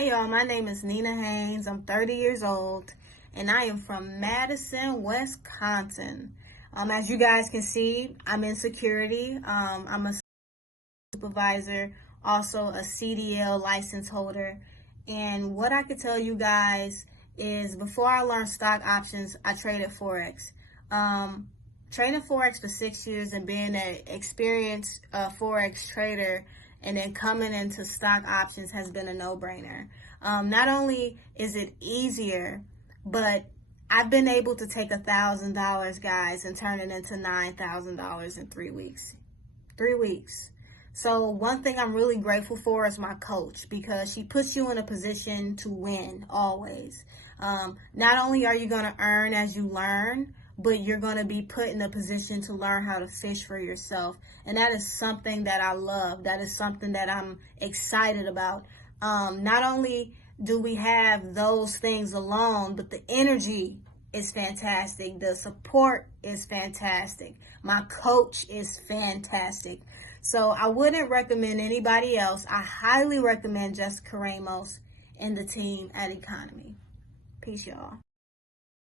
Hey y'all, my name is Nina Haines. I'm 30 years old and I am from Madison, Wisconsin. As you guys can see, I'm in security. I'm a supervisor, also a CDL license holder. And what I could tell you guys is before I learned stock options, I traded Forex. Trading Forex for 6 years and being an experienced Forex trader and then coming into stock options has been a no-brainer. Not only is it easier, but I've been able to take $1,000, guys, and turn it into $9,000 in 3 weeks. 3 weeks. So one thing I'm really grateful for is my coach, because she puts you in a position to win always. Not only are you going to earn as you learn, but you're going to be put in a position to learn how to fish for yourself. And that is something that I love. That is something that I'm excited about. Not only do we have those things alone, but the energy is fantastic. The support is fantastic. My coach is fantastic. So I wouldn't recommend anybody else. I highly recommend Jessica Ramos and the team at Economy. Peace, y'all.